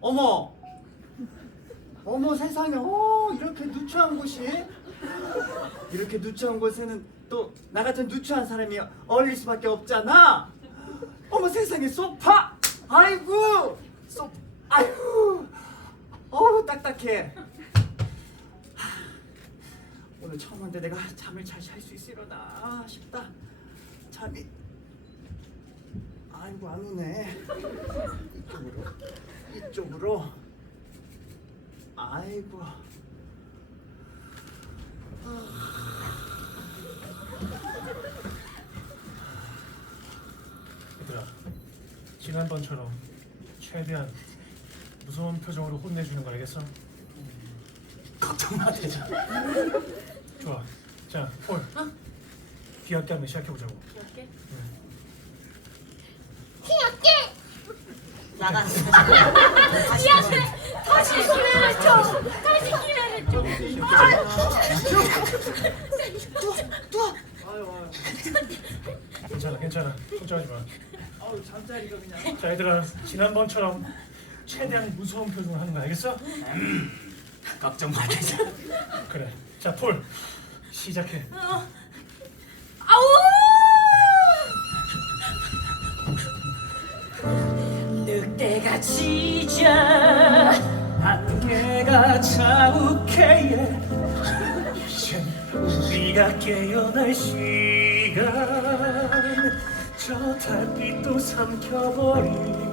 어머, 어머 세상에, 어 이렇게 누추한 곳이 이렇게 누추한 곳에는 또 나 같은 누추한 사람이 어울릴 수밖에 없잖아. 어머 세상에 소파, 아이고, 소, 아이고, 어우 딱딱해. 하, 오늘 처음 왔는데 내가 잠을 잘 잘 수 있으려나 싶다. 잠이, 아이고 안 오네. 이쪽으로, 이쪽으로. 아이고. 얘들아 지난번처럼 최대한 무서운 표정으로 혼내주는 거 알겠어? 걱정 마 대장. 좋아 자폴 귀엽게 한번 시작해보자고 귀엽게? 나가. 미안해! 다시 기회를 줘! 다시 기회를 줘! 아유 아유. 괜찮아 괜찮아 걱정하지 아유 잠자리가 그냥. 마자 얘들아 지난번처럼 최대한 무서운 표정을 하는 거 알겠어? 걱정 마 대장. 그래 자폴 시작해 아우! 이젠 우리가 깨어날 시간. 저 달빛도 삼켜버린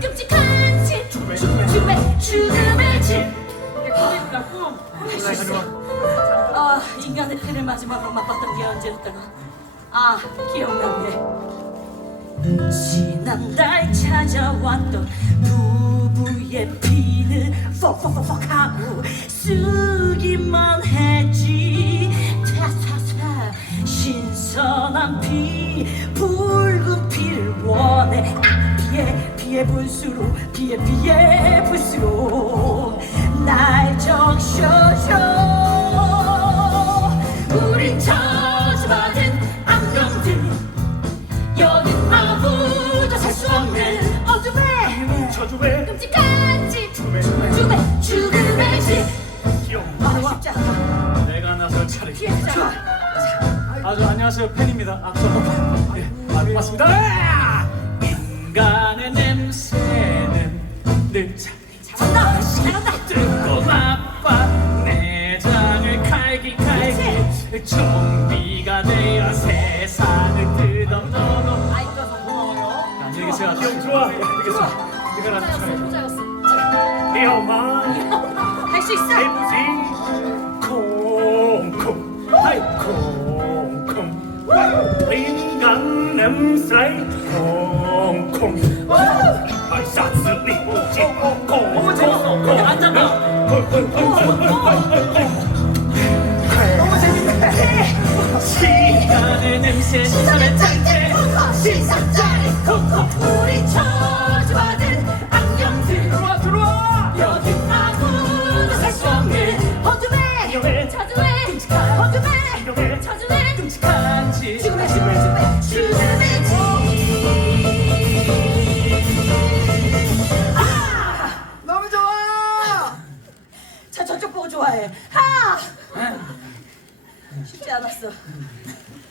끔찍한 집 죽음의 죽음의 죽음의 집 아, 인간의 피를 마지막으로 맛봤던 게 언제였더라? 아, 기억나네. 지난달 찾아왔던 부부의 피 피해 불수로 피해 피해 불수로 날 적셔줘. 우린 저주받은 악령들. 여긴 아무도 살 수 없는 어둠에. 저주에. 끔찍한 집. 죽음의 죽음의 집. 내가 나설 차례. 아주 안녕하세요 팬입니다. 앞서 예, 아, 고맙습니다. 아! 인간의 냄 새는 늘 잘한다. 잘한다. 뜨고 나빠 내장을 칼기 칼기. 좀비가 되어 세상을 뜯어놓는 아이고 고마워요. 안녕히 계세요 좋아. 안녕히 계세요 내가 나설 차례 혼자였어. 위험한 할수 있어. 해보지. 콩콩. 아이 콩콩. 인간 냄새 콩콩 발사스 리보지 콩콩. 너무 재밌어 근데 안 잡아 너무 재밌네 시간의 냄새 시간의 짠내 시선짜리 콕콕 우리 저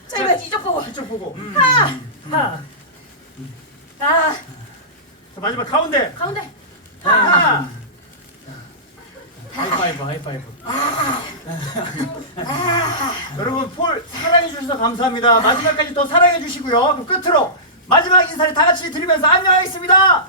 자 이번 이쪽 보고 이쪽 보고. 하! 하아 자, 마지막 가운데. 가운데 하나. 하이파이브 하이파이브 여러분 폴 사랑해 주셔서 감사합니다. 마지막까지 또 사랑해 주시고요. 그럼 끝으로 마지막 인사를 다 같이 드리면서 안녕하겠습니다.